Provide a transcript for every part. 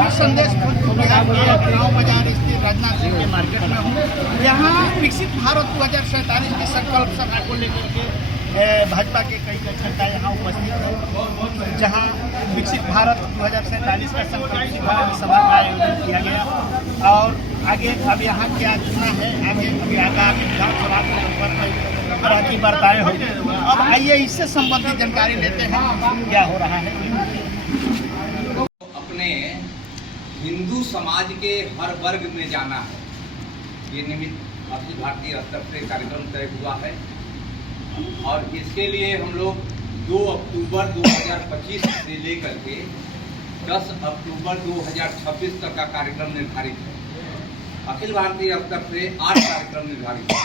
अभी संदेश गाँव बाजार स्थित राजनाथ सिंह के मार्केट में हूँ। यहाँ विकसित भारत 2047 के संकल्प सभा को लेकर के भाजपा के कई कार्यकर्ता यहाँ उपस्थित हैं, जहाँ विकसित भारत 2047 का संकल्प सभा का आयोजन किया गया। और आगे अब यहाँ क्या चुना है, अभी आगामी विधानसभा तरह की वार्ताएं होगी। अब आइए इससे संबंधित जानकारी लेते हैं क्या हो रहा है। अपने हिंदू समाज के हर वर्ग में जाना है, ये निमित्त अखिल भारतीय स्तर से कार्यक्रम तय हुआ है। और इसके लिए हम लोग 2 अक्टूबर 2025 से लेकर के 10 अक्टूबर 2026 तक का कार्यक्रम निर्धारित है। अखिल भारतीय स्तर से 8 कार्यक्रम निर्धारित है,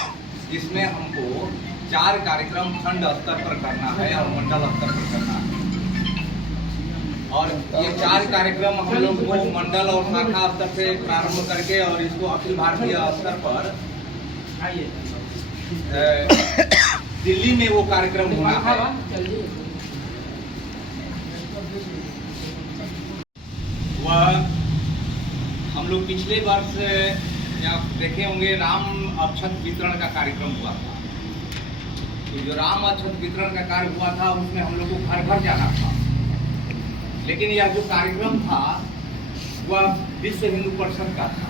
जिसमें हमको 4 कार्यक्रम खंड स्तर पर करना है और मंडल स्तर पर करना है। और ये 4 कार्यक्रम हम लोग को मंडल और शाखा स्तर से प्रारंभ करके और इसको अखिल भारतीय स्तर पर दिल्ली में वो कार्यक्रम होना है। वह हम लोग पिछले वर्ष देखे होंगे राम अक्षत वितरण का कार्यक्रम हुआ था। तो जो राम अक्षत वितरण का कार्य हुआ था उसमें हम लोग को घर घर जाना था, लेकिन यह जो कार्यक्रम था वह विश्व हिंदू परिषद का था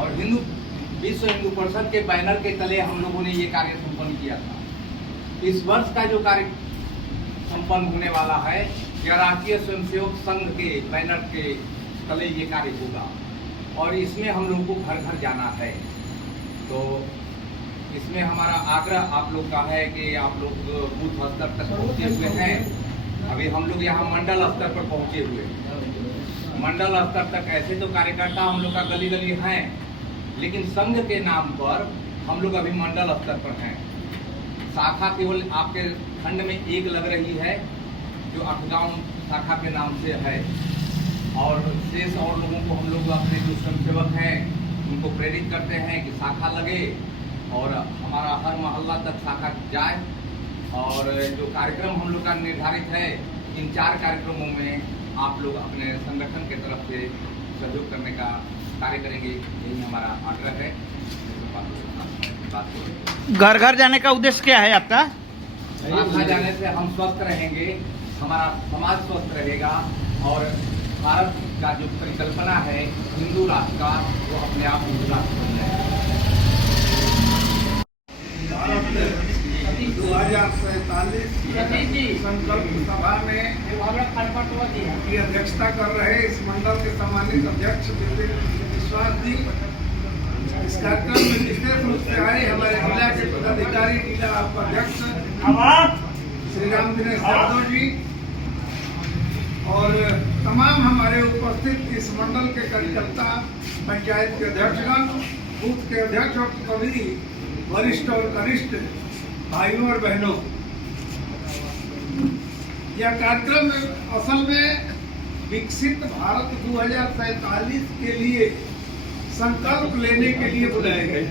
और विश्व हिंदू परिषद के बैनर के तले हम लोगों ने ये कार्य संपन्न किया था। इस वर्ष का जो कार्य संपन्न होने वाला है यह राष्ट्रीय स्वयंसेवक संघ के बैनर के तले ये कार्य होगा और इसमें हम लोगों को घर घर जाना है। तो इसमें हमारा आग्रह आप लोग का है कि आप लोग बूथ स्तर तक पहुँचे हुए हैं। अभी हम लोग यहाँ मंडल स्तर पर पहुँचे हुए हैं। मंडल स्तर तक ऐसे तो कार्यकर्ता हम लोग का गली गली हैं, लेकिन संघ के नाम पर हम लोग अभी मंडल स्तर पर हैं। शाखा केवल आपके खंड में एक लग रही है जो अठगांव शाखा के नाम से है और शेष और लोगों को हम लोग अपने जो स्वयंसेवक हैं उनको प्रेरित करते हैं कि शाखा लगे और हमारा हर मोहल्ला तक शाखा जाए। और जो कार्यक्रम हम लोग का निर्धारित है, इन 4 कार्यक्रमों में आप लोग अपने संगठन के तरफ से सहयोग करने का कार्य करेंगे, यही हमारा आग्रह है। घर घर जाने का उद्देश्य क्या है आपका? शाखा जाने से हम स्वस्थ रहेंगे, हमारा समाज स्वस्थ रहेगा और भारत का जो परिकल्पना है हिंदू राष्ट्र का वो अपने आप हिंदू राष्ट्र बन जाएगा। 2047 संकल्प सभा में की अध्यक्षता कर रहे इस मंडल के सम्मानित अध्यक्ष विश्वास जी, इस कार्यक्रम में विशेष रूप से आए हमारे जिला के पदाधिकारी, जिला उपाध्यक्ष श्री राम दिनेश यादव जी और तमाम हमारे उपस्थित इस मंडल के कार्यकर्ता, पंचायत के अध्यक्षगण, बूथ के अध्यक्ष और सभी वरिष्ठ और कनिष्ठ भाइयों और बहनों। यह कार्यक्रम असल में विकसित भारत 2047 के लिए संकल्प लेने के लिए बुलाए गए।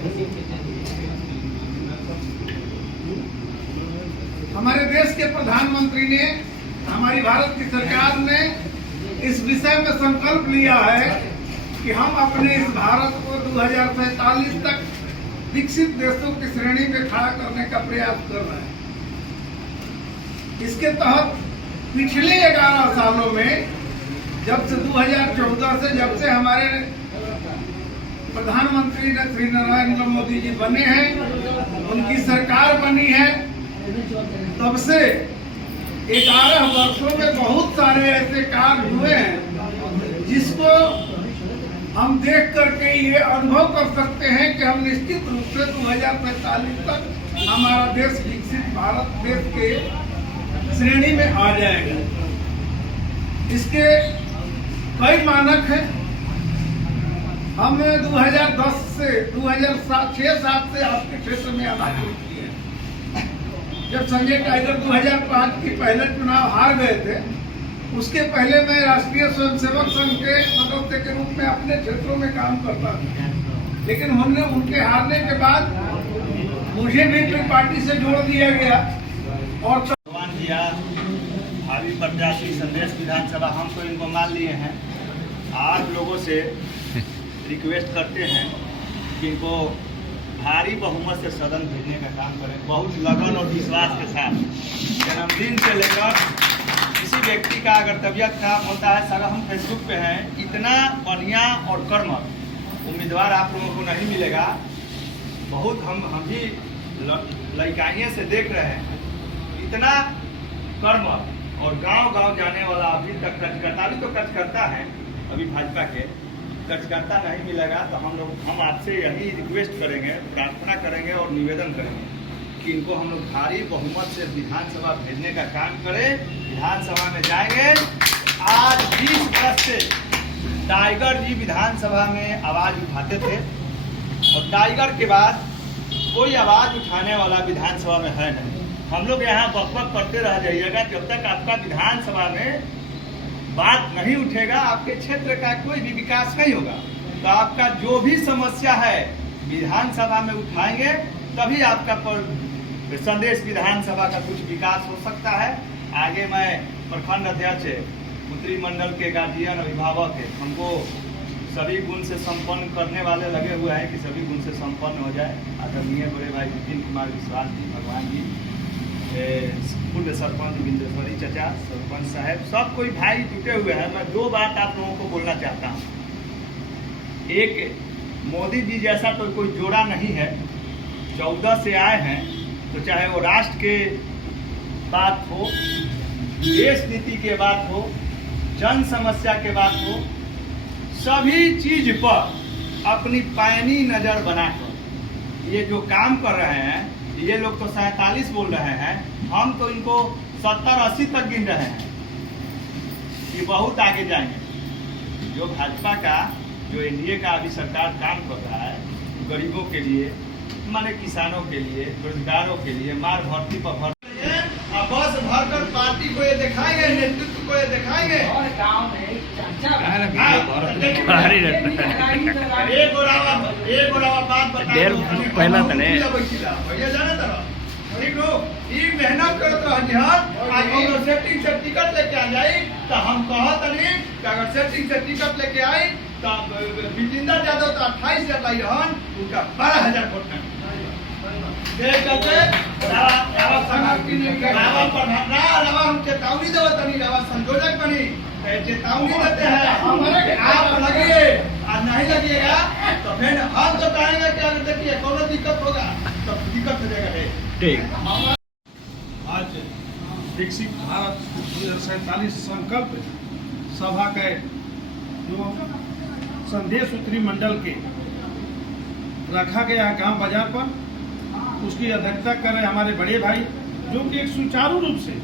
हमारे देश के प्रधानमंत्री ने, हमारी भारत की सरकार ने इस विषय में संकल्प लिया है कि हम अपने इस भारत को 2047 तक विकसित देशों की श्रेणी में खड़ा करने का प्रयास कर रहे हैं। इसके तहत पिछले 11 सालों में, जब से 2014 से जब से हमारे प्रधानमंत्री श्री नरेंद्र मोदी जी बने हैं, उनकी सरकार बनी है, तब से 11 वर्षों में बहुत सारे ऐसे कार्य हुए हैं जिसको हम देख करके ये अनुभव कर सकते हैं कि हम निश्चित रूप से 2045 तक हमारा देश विकसित भारत देश के श्रेणी में आ जाएगा। इसके कई मानक हैं। हम 2010 से 2006-7 से आपके क्षेत्र में आना शुरू किए। जब संजय टाइगर 2005 की पहले चुनाव हार गए थे, उसके पहले मैं राष्ट्रीय स्वयंसेवक संघ के सदस्य के रूप में अपने क्षेत्रों में काम करता था, लेकिन हमने उनके हारने के बाद मुझे भी पार्टी से जोड़ दिया गया और भावी प्रत्याशी संदेश विधानसभा हम तो इनको मान लिए हैं। आप लोगों से रिक्वेस्ट करते हैं कि इनको भारी बहुमत से सदन भेजने का काम करें, बहुत लगन और विश्वास के साथ। जन्मदिन से लेकर किसी व्यक्ति का अगर तबीयत खराब होता है, सारा हम फेसबुक पे हैं, इतना बढ़िया और कर्मठ उम्मीदवार आप लोगों को नहीं मिलेगा। बहुत हम भी लड़काइयों से देख रहे हैं, इतना कर्मठ और गांव-गांव जाने वाला अभी तक कार्यकर्ता भी तो कार्य करता है, अभी भाजपा के कार्यकर्ता नहीं मिलेगा। तो हम आपसे यही रिक्वेस्ट करेंगे, प्रार्थना करेंगे और निवेदन करेंगे कि इनको हम लोग भारी बहुमत से विधानसभा भेजने का काम करें। विधानसभा में जाएंगे। आज 20 वर्ष से टाइगर जी विधानसभा में आवाज उठाते थे और टाइगर के बाद कोई आवाज उठाने वाला विधानसभा में है नहीं। हम लोग यहाँ बकबक करते रह जाइएगा, जब तक आपका विधानसभा में बात नहीं उठेगा, आपके क्षेत्र का कोई भी विकास नहीं होगा। तो आपका जो भी समस्या है विधानसभा में उठाएंगे, तभी आपका संदेश विधानसभा का कुछ विकास हो सकता है। आगे मैं प्रखंड अध्यक्ष उत्तरी मंडल के गार्जियन अभिभावक है, हमको सभी गुण से संपन्न करने वाले लगे हुए हैं कि सभी गुण से संपन्न हो जाए। आदरणीय बड़े भाई विपिन कुमार विश्वास जी, भगवान जी, पूर्व सरपंच बिंदेश्वरी चचा, सरपंच साहब, सब कोई भाई जुटे हुए हैं। मैं दो बात आप लोगों को बोलना चाहता हूँ। एक, मोदी जी जैसा तो कोई जोड़ा नहीं है। 14 से आए हैं, तो चाहे वो राष्ट्र के बात हो, देश नीति के बात हो, जन समस्या के बात हो, सभी चीज पर अपनी पैनी नजर बनाकर ये जो काम कर रहे हैं, ये लोग तो 47 बोल रहे हैं, हम तो इनको 70-80 तक गिन रहे हैं कि बहुत आगे जाएंगे। जो भाजपा का, जो एनडीए का अभी सरकार काम कर रहा है, गरीबों के लिए, माने किसानों के लिए, रोजगारों के लिए, मार भर्ती पर भर्ती, बस भरकर पार्टी को ये दिखाएंगे, नेतृत्व को ये दिखाएंगे। और गाँव में एक बात पहला भैया जाने तरह मेहनत करो तो अगर सेटिंग से टिकट लेके आ जाए तो हम कहत नहीं कि अगर सेटिंग से टिकट लेके आई तो विजेंद्र यादव तो 28,000 लाई हन, उनका 12,000 वोट नहीं। हम चेतावनी देव तनी संयोजक बनी चेतावनी देते हैं, आप लगिए और नहीं लगिएगा तो फिर हम तो कहेंगे कि अगर देखिए कोनो दिक्कत होगा तो दिक्कत हो जाएगा। आज विकसित भारत 2047 संकल्प सभा के जो संदेश उत्तरी मंडल के रखा गया गांव बाजार पर, उसकी अध्यक्षता कर रहे हमारे बड़े भाई, जो कि एक सुचारू रूप से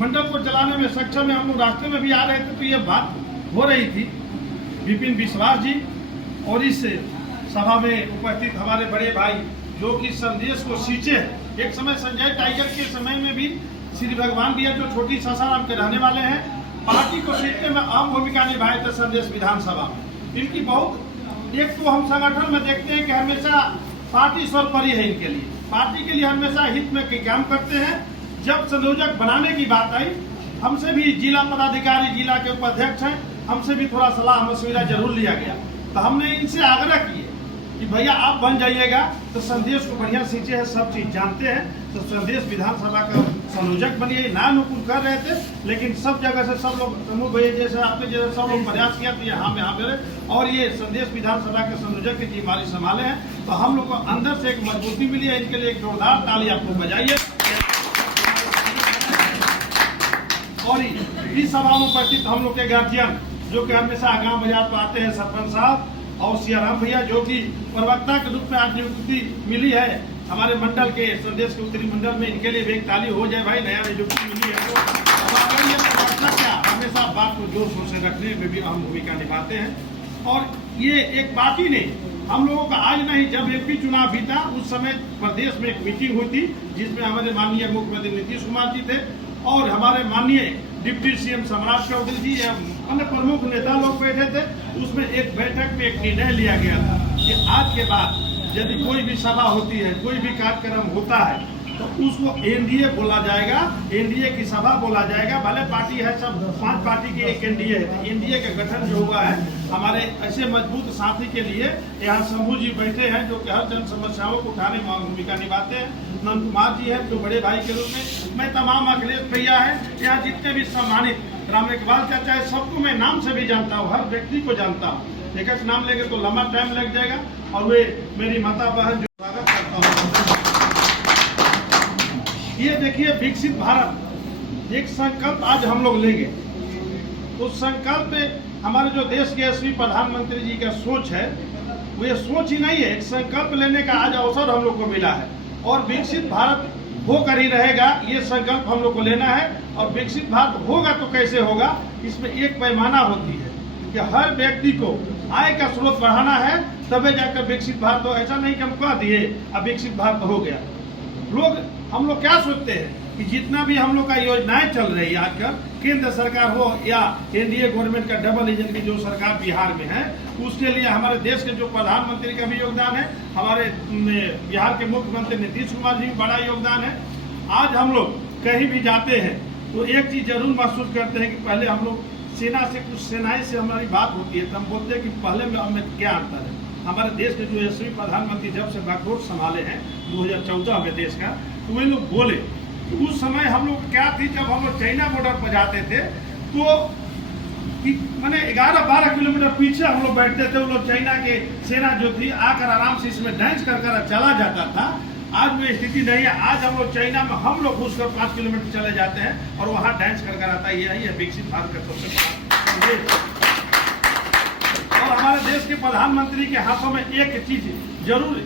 मंडल को चलाने में सक्षम है। हम लोग रास्ते में भी आ रहे थे तो ये बात हो रही थी, विपिन विश्वास जी और इस सभा में उपस्थित हमारे बड़े भाई जो कि संदेश को सींचे हैं। एक समय संजय टाइगर के समय में भी श्री भगवान भैया जो छोटी सासाराम के रहने वाले हैं, पार्टी को सीखने में अहम भूमिका निभाए थे संदेश विधानसभा में। इनकी बहुत, एक तो हम संगठन में देखते हैं कि हमेशा पार्टी सर्वोपरि है, इनके लिए पार्टी के लिए हमेशा हित में काम करते हैं। जब संयोजक बनाने की बात आई, हमसे भी जिला पदाधिकारी, जिला के उपाध्यक्ष हैं, हमसे भी थोड़ा सलाह मशविरा जरूर लिया गया। तो हमने इनसे आग्रह किए कि भैया आप बन जाइएगा, तो संदेश को बढ़िया सींचे हैं, सब चीज जानते हैं, तो संदेश विधानसभा का संयोजक बनिए। ना नुकुल कर रहे थे, लेकिन सब जगह से सब लोग, समूह भैया जैसे आपने जैसे सब लोग प्रयास किया तो यहाँ मेरे और ये संदेश विधानसभा के संयोजक की जिम्मेदारी संभाले हैं। तो हम लोग को अंदर से एक मजबूती मिली है, इनके लिए एक जोरदार ताली आप लोग बजाइए। और इस सभा में उपस्थित हम लोग के गार्जियन जो कि हमेशा गांव बाजार पर आते हैं, सरपंच साहब और सियाराम भैया, जो कि प्रवक्ता के रूप में आज नियुक्ति मिली है हमारे मंडल के संदेश के उत्तरी मंडल में, इनके लिए भी एक ताली हो जाए भाई, नया नियुक्ति मिली है। तो क्या हमेशा बात को जोर शोर से रखने में भी अहम भूमिका निभाते हैं। और ये एक बात ही नहीं, हम लोगों का आज नहीं, जब एमपी चुनाव बीता उस समय प्रदेश में एक मीटिंग हुई थी जिसमें हमारे माननीय मुख्यमंत्री नीतीश कुमार जी थे और हमारे माननीय डिप्टी सीएम सम्राट चौधरी जी या अन्य प्रमुख नेता लोग बैठे थे। उसमें एक बैठक में एक निर्णय लिया गया था कि आज के बाद यदि कोई भी सभा होती है, कोई भी कार्यक्रम होता है, तो उसको एनडीए बोला जाएगा, एनडीए की सभा बोला जाएगा। भले पार्टी है, सब 5 पार्टी के एक एनडीए है। एनडीए का गठन जो हुआ है हमारे ऐसे मजबूत साथी के लिए, यहाँ शंभू जी बैठे हैं जो कि हर जन समस्याओं को उठाने में भूमिका निभाते हैं। नंद कुमार जी है जो बड़े भाई के रूप में, मैं तमाम अखिलेश भैया है, यहाँ जितने भी सम्मानित राम इकबाल चाचा है, सबको मैं नाम से भी जानता हूँ, हर व्यक्ति को जानता हूँ। एक एक नाम लेंगे तो लंबा टाइम लग जाएगा। और वे मेरी माता बहन जो स्वागत करता हूँ। ये देखिए विकसित भारत एक संकल्प आज हम लोग लेंगे। उस संकल्प में हमारे जो देश के यशस्वी प्रधानमंत्री जी का सोच है, वो ये सोच ही नहीं है, एक संकल्प लेने का आज अवसर हम लोग को मिला है। और विकसित भारत होकर ही रहेगा, ये संकल्प हम लोग को लेना है। और विकसित भारत होगा तो कैसे होगा, इसमें एक पैमाना होती है कि हर व्यक्ति को आय का स्रोत बढ़ाना है, तबे जाकर विकसित भारत हो। ऐसा नहीं कि हम कह दिए अब विकसित भारत हो गया। हम लोग क्या सोचते हैं कि जितना भी हम लोग का योजनाएं चल रही है आजकल, केंद्र सरकार हो या एनडीए गवर्नमेंट का डबल इंजन की जो सरकार बिहार में है, उसके लिए हमारे देश के जो प्रधानमंत्री का भी योगदान है, हमारे बिहार के मुख्यमंत्री नीतीश कुमार जी बड़ा योगदान है। आज हम लोग कहीं भी जाते हैं तो एक चीज जरूर महसूस करते हैं कि पहले हम लोग सेना से, कुछ सेनाएं से हमारी बात होती है तो हम बोलते हैं कि पहले में हमें क्या अंतर है। हमारे देश के जो यशस्वी प्रधानमंत्री जब से बागडोर संभाले हैं 2014 में देश का, तो वे लोग बोले तो उस समय हम लोग क्या थी, जब हम लोग चाइना बॉर्डर पर जाते थे तो मैंने 11-12 किलोमीटर पीछे हम लोग बैठते थे। वो लोग चाइना के सेना जो थी आकर आराम से इसमें डांस कर चला जाता था। आज वो स्थिति नहीं है। आज हम लोग चाइना में हम लोग घुसकर 5 किलोमीटर चले जाते हैं और वहाँ डांस कर आता है। यही है विकसित भारत का सबसे बड़ा। और हमारे देश के प्रधानमंत्री के हाथों में एक चीज जरूर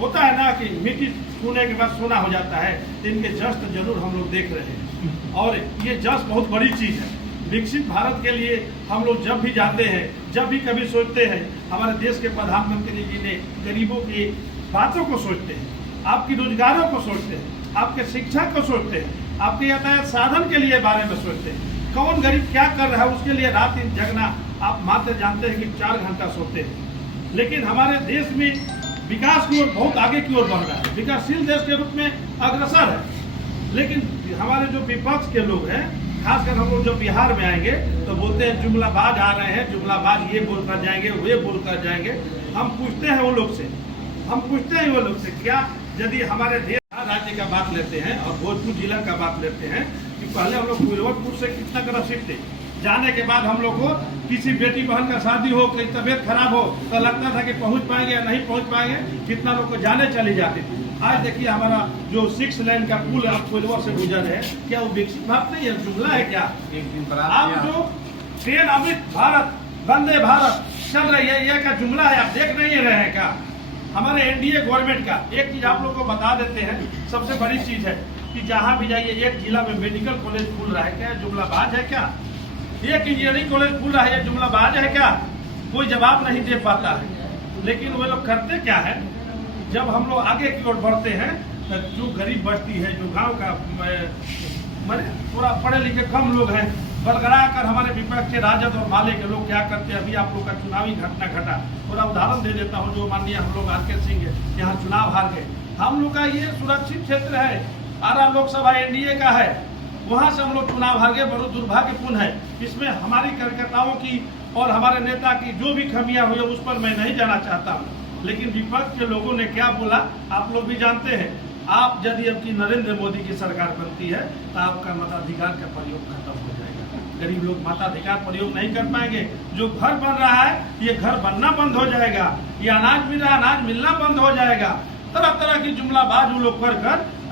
होता है ना कि मिट्टी छूने के बाद सोना हो जाता है, तो इनके जस्ट जरूर हम लोग देख रहे हैं। और ये जस्ट बहुत बड़ी चीज है विकसित भारत के लिए। हम लोग जब भी जाते हैं, जब भी कभी सोचते हैं, हमारे देश के प्रधानमंत्री जी ने गरीबों की बातों को सोचते हैं, आपकी रोजगारों को सोचते हैं, आपके शिक्षा को सोचते हैं, आपके यातायात साधन के लिए बारे में सोचते हैं। कौन गरीब क्या कर रहा है उसके लिए रात दिन जगना। आप मात्र जानते हैं कि 4 घंटा सोते हैं। लेकिन हमारे देश में विकास की ओर बहुत आगे की ओर बढ़ रहा है, विकासशील देश के रूप में अग्रसर है। लेकिन हमारे जो विपक्ष के लोग हैं, खासकर हम लोग जब बिहार में आएंगे तो बोलते हैं जुमलाबाज आ रहे हैं, जुमलाबाज ये बोलकर जाएंगे, वे बोलकर जाएंगे। हम पूछते हैं वो लोग से, क्या यदि हमारे देश राज्य का बात लेते हैं और भोजपुर जिला का बात लेते हैं कि पहले हम लोग फिरोजपुर से कितना ग्रसित थे, जाने के बाद हम लोग को किसी बेटी बहन का शादी हो, कोई तबीयत खराब हो तो लगता था कि पहुंच पाएंगे या नहीं पहुंच पाएंगे, कितना लोग को जाने चली जाती थी। आज देखिए हमारा जो 6 लेन का पुल आप कोयलवर से गुजर है, क्या वो विकसित भारत नहीं है, जुमला है क्या? आप जो ट्रेन अमृत भारत, वंदे भारत चल रही है, यह का जुमला है, आप देख नहीं रहे हैं क्या? हमारे एनडीए गवर्नमेंट का एक चीज आप लोग को बता देते हैं, सबसे बड़ी चीज है कि जहां भी जाइए एक जिला में मेडिकल कॉलेज खुल रहा है, क्या जुमलाबाज है क्या? एक इंजीनियरिंग कॉलेज खुल रहा है, जुमलाबाज है क्या? कोई जवाब नहीं दे पाता है। लेकिन वो लोग करते क्या है, जब हम लोग आगे की ओर बढ़ते हैं तो जो गरीब बस्ती है, जो गांव का मैंने थोड़ा पढ़े लिखे कम लोग हैं, बरगड़ा कर हमारे विपक्ष के राजद और माले के लोग क्या करते हैं। अभी आप लोग का चुनावी घटना घटा, थोड़ा उदाहरण दे देता हूँ। जो माननीय हम लोग आर के सिंह है, यहाँ चुनाव हार गए। हम लोग का ये सुरक्षित क्षेत्र है, आरा लोकसभा एनडीए का है, वहाँ से हम लोग चुनाव हार गए। बहुत दुर्भाग्यपूर्ण है। इसमें हमारी कार्यकर्ताओं की और हमारे नेता की जो भी खामियां हुई उस पर मैं नहीं जाना चाहता हूँ। लेकिन विपक्ष के लोगों ने क्या बोला आप लोग भी जानते हैं। आप यदि अब की नरेंद्र मोदी की सरकार बनती है तो आपका मताधिकार का प्रयोग खत्म हो जाएगा। गरीब लोग मताधिकार प्रयोग नहीं कर पाएंगे। जो घर बन रहा है ये घर बनना बंद हो जाएगा, ये अनाज मिल रहा अनाज मिलना बंद हो जाएगा। तरह तरह की जुमलाबाज वो लोग कर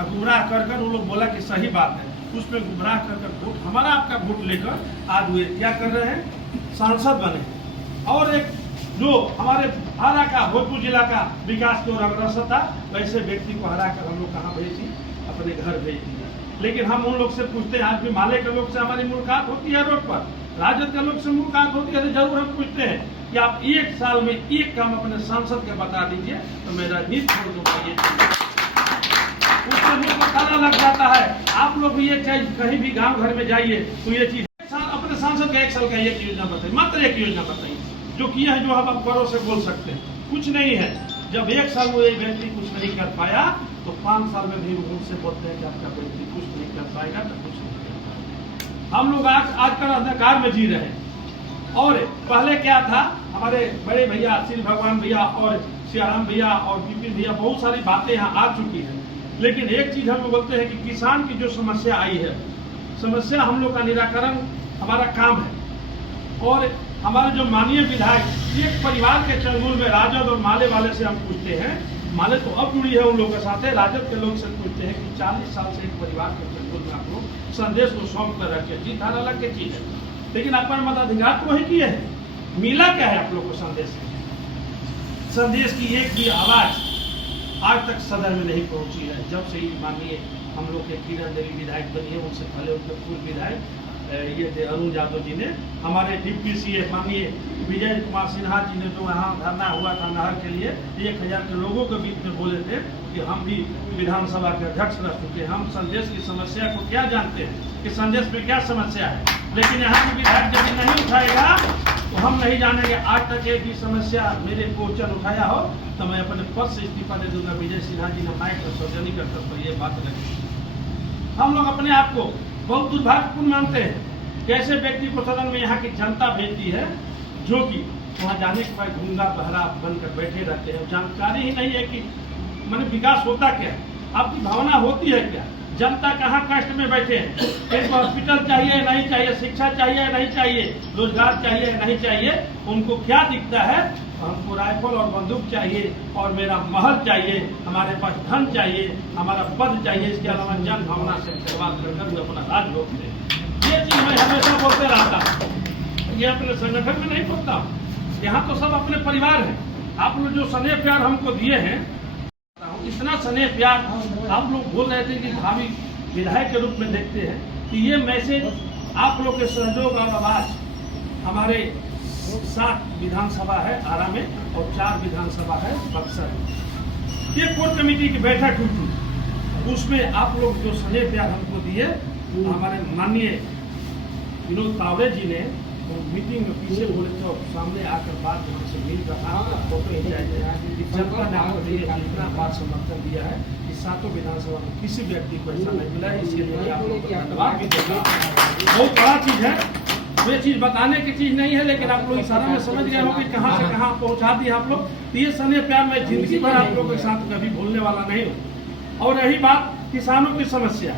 गुमराह कर वो लोग बोला कि सही बात है, उसमें गुमराह कर वोट हमारा आपका वोट लेकर आज वे क्या कर रहे हैं, सांसद बने। और एक जो हमारे आरा का भोजपुर जिला का विकास की ओर अग्रसर था, वैसे व्यक्ति को हरा कर हम लोग कहाँ भेज दी, अपने घर भेज दिए। लेकिन हम उन लोग से पूछते हैं, आज भी माले के लोग से हमारी मुलाकात होती है रोड पर, राजद के लोग से मुलाकात होती है, तो जरूर हम पूछते हैं कि आप 1 साल में एक काम अपने सांसद के बता दीजिए तो मैं राजनीति छोड़ दूंगा। ये उससे मुझको ताला लग जाता है। आप लोग भी ये चीज कहीं भी गांव घर में जाइए तो ये चीज अपने सांसद का 1 साल का एक योजना बताइए, मात्र एक योजना बताइए जो किया है, जो हम अब करो से बोल सकते हैं। कुछ नहीं है। जब 1 साल वो ये व्यक्ति कुछ नहीं कर पाया तो 5 साल में भी वो मुझसे बोलते हैं कि आपका व्यक्ति कुछ नहीं कर पाएगा तो कुछ नहीं कर पाएगा। हम लोग आजकल अंधकार में जी रहे हैं। और पहले क्या था, हमारे बड़े भैया श्री भगवान भैया और सियाराम भैया और विपिन भैया बहुत सारी बातें यहाँ आ चुकी है, लेकिन एक चीज हम बोलते हैं कि किसान की जो समस्या आई है, समस्या हम लोग का निराकरण हमारा काम है। और हमारे जो माननीय विधायक एक परिवार के चंगुल में राजद और माले वाले से हम पूछते हैं, माले तो अब जुड़ी है उन लोगों के साथ, राजद के लोग से पूछते हैं कि 40 साल से एक परिवार के चंगुल में आप लोग संदेश को सौंप कर रखे, जीत हार अलग की चीज है, लेकिन अपन मताधिकार तो वही किए हैं। मिला क्या है आप लोग को संदेश? संदेश की एक भी आवाज आज तक सदन में नहीं पहुंची है। जब से ही माननीय हम लोग के किरण देवी विधायक बनी है, उनसे पहले उनके पूर्व विधायक ये थे अरुण यादव जी ने, हमारे डिप्टी सीएम माननीय विजय कुमार सिन्हा जी ने जो यहाँ धरना हुआ था नहर के लिए 1000 के लोगों के बीच में बोले थे कि हम भी विधानसभा के अध्यक्ष रह चुके हैं, हम संदेश की समस्या को क्या जानते हैं कि संदेश में क्या समस्या है, लेकिन यहाँ के विधायक जब नहीं उठाएगा तो हम नहीं जानेंगे। आज तक एक भी समस्या मेरे क्वेश्चन उठाया हो तो मैं अपने पद से इस्तीफा दे दूंगा। विजय सिन्हा जी ने माइक पर सौजन्य करते पर ये बात लगी। हम लोग अपने आप को बहुत दुर्भाग्यपूर्ण मानते हैं। कैसे व्यक्ति को सदन में यहाँ की जनता भेजती है जो कि वहाँ जाने के बाद गूंगा बहरा बनकर बैठे रहते हैं, जानकारी ही नहीं है कि माने विकास होता क्या है, आपकी भावना होती है क्या, जनता कहाँ कष्ट में बैठे हैं, इनको हॉस्पिटल चाहिए नहीं चाहिए, शिक्षा चाहिए नहीं चाहिए, रोजगार चाहिए नहीं चाहिए, उनको क्या दिखता है, हमको राइफल और बंदूक चाहिए और मेरा महल चाहिए, हमारे पास धन चाहिए, हमारा पद चाहिए, इसके अलावा जन भावना से खिलवाड़ कर अपना राज रोकते हैं। ये चीज मैं हमेशा बोलते रहता हूँ। ये अपने संगठन में नहीं बोलता हूँ, यहाँ तो सब अपने परिवार है। आप लोग जो स्नेह प्यार हमको दिए हैं, इतना स्नेह प्यार आप लोग बोल रहे थे कि भावी विधायक के रूप में देखते हैं कि ये मैसेज आप लोग के सहयोग और आवाज हमारे 7 विधानसभा है आरा में और 4 विधानसभा है बक्सर में। ये कोर कमेटी की बैठक हुई थी, उसमें आप लोग जो स्नेह प्यार हमको दिए, हमारे माननीय विनोद तावड़े जी ने मीटिंग में पीछे बोले थे और सामने आकर बात हमसे मिल रहा फोटो जनता ने आपको इतना बात समर्थन दिया है कि 7 विधानसभा में किसी व्यक्ति को ऐसा नहीं मिला है, इसके लिए आप लोग धन्यवाद भी देगा। बहुत बड़ा चीज है, ये चीज बताने की चीज नहीं है, लेकिन आप लोग इशारा में समझ गए हो कि कहाँ से कहाँ पहुँचा दिया आप लोग। तो ये स्नेह प्यार मैं जिंदगी भर आप लोगों के साथ कभी भूलने वाला नहीं हूँ। और रही बात किसानों की समस्या,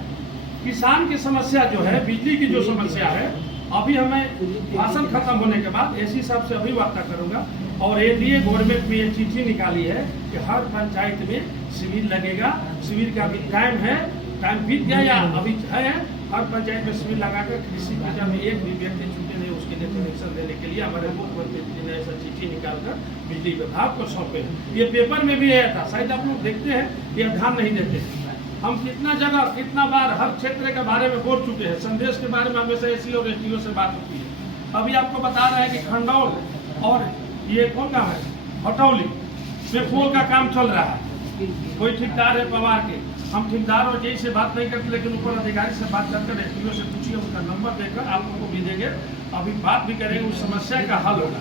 किसान की समस्या जो है, बिजली की जो समस्या है, अभी हमें भाषण खत्म होने के बाद एसी साहब से अभी वार्ता करूंगा और एनडीए गवर्नमेंट में ये चिट्ठी निकाली है कि हर पंचायत में शिविर लगेगा। शिविर का भी टाइम है, टाइम बीत गया या अभी है, हर पंचायत में शिविर लगाकर कृषि पूजा में एक भी व्यक्ति छूटे नहीं, उसके लिए कनेक्शन देने के लिए हमारे मुख्यमंत्री जी ने ऐसा चिट्ठी निकालकर बिजली विभाग को सौंपे। ये पेपर में भी आया था, शायद आप लोग देखते हैं या ध्यान नहीं देते। हम कितना जगह कितना बार हर क्षेत्र के बारे में बोल चुके हैं, संदेश के बारे में हमेशा एसी और एसडीओ से बात होती है। अभी आपको बता रहे हैं कि खंडौल और ये कौन काम है हटौली में पोल का काम चल रहा है। कोई ठेकेदार है पवार के, हम ठेकेदार और जेई से बात नहीं करते, लेकिन ऊपर अधिकारी से बात करके एसडीओ से पूछिए, उनका नंबर देकर आप लोगों को भी देंगे, अभी बात भी करेंगे, उस समस्या का हल होगा।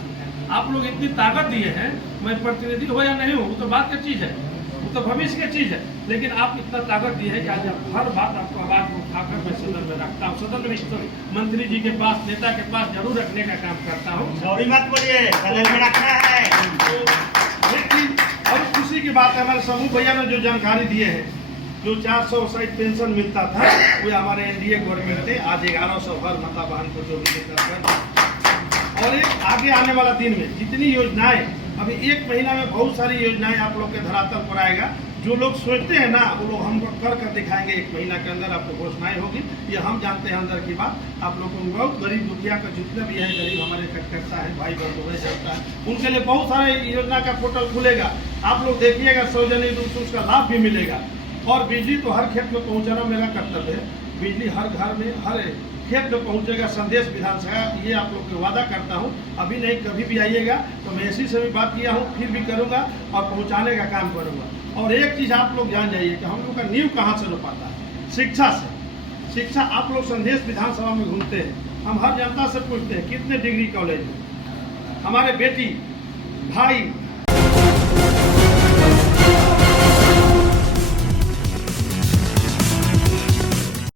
आप लोग इतनी ताकत दिए हैं, मैं प्रतिनिधि हो या नहीं हो वो तो बात की चीज है, तो भविष्य की चीज है, लेकिन आप इतना ताकत दी है कि आज हर बात आपको आवाज को उठाकर मैं सदन में रखता हूँ। सदन में नहीं, मंत्री जी के पास, नेता के पास जरूर रखने का काम करता हूँ। सॉरी मत बोलिए, सदन में रखना है। लेकिन और खुशी की बात है, हमारे समूह भैया ने जो जानकारी दिए हैं, जो 400 पेंशन मिलता था वो हमारे एनडीए गवर्नमेंट ने आज 1100 हर माता बहन को जो मिलेगा। और एक आगे आने वाला दिन में जितनी योजनाएं, अभी 1 महीना में बहुत सारी योजनाएं आप लोग के धरातल पर आएगा। जो लोग सोचते हैं ना, वो लोग हमको कर दिखाएंगे। 1 महीना के अंदर आपको घोषणाएं होगी, ये हम जानते हैं अंदर की बात। आप लोग को बहुत गरीब दुखिया का जितने भी है, गरीब हमारे कार्यकर्ता है, भाई बंधु है, जनता है, उनके लिए बहुत सारे योजना का पोर्टल खुलेगा। आप लोग देखिएगा, सौजन्य रूप से उसका लाभ भी मिलेगा। और बिजली तो हर खेत में पहुँचाना मेरा कर्तव्य है, बिजली हर घर में हर खेत में पहुंचेगा। संदेश विधानसभा ये आप लोग को वादा करता हूं, अभी नहीं कभी भी आइएगा तो मैं इसी से भी बात किया हूं, फिर भी करूंगा और पहुंचाने का काम करूंगा। और एक चीज़ आप लोग जान जाइए कि हम लोग का नींव कहां से रोपाता है, शिक्षा से। शिक्षा आप लोग संदेश विधानसभा में घूमते हैं, हम हर जनता से पूछते हैं कितने डिग्री कॉलेज है, हमारे बेटी भाई